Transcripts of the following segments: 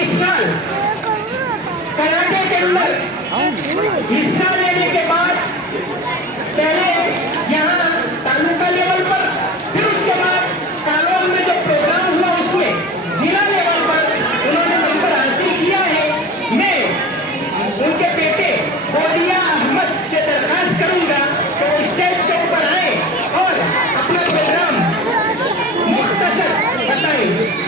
इस साल कराटे के अंदर हिस्सा लेने के बाद पहले यहाँ तालुका लेवल पर, फिर उसके बाद कालोल में जो प्रोग्राम हुआ उसमें जिला लेवल पर उन्होंने नंबर हासिल किया है। मैं उनके बेटे बोडिया अहमद से दरखास्त करूंगा तो स्टेज के ऊपर आए और अपना प्रोग्राम मुख्तसर बताएं।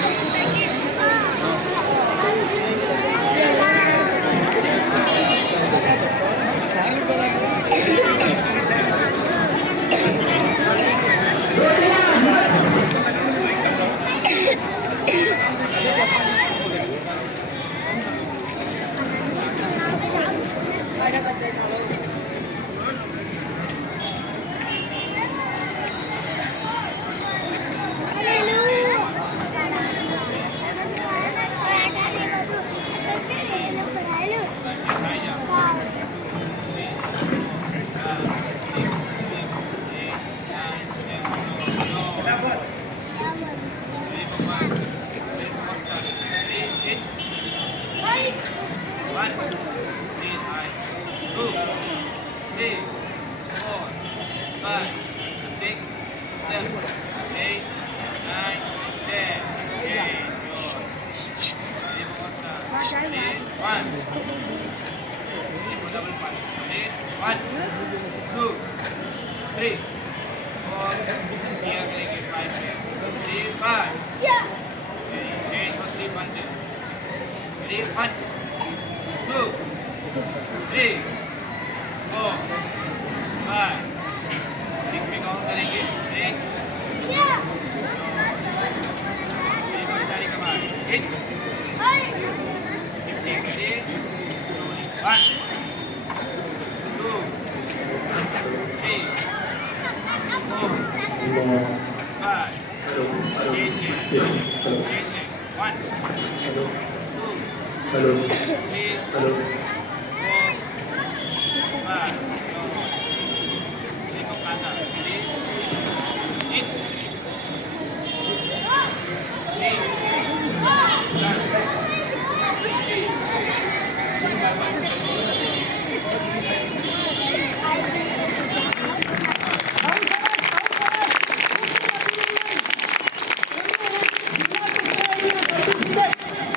Hello.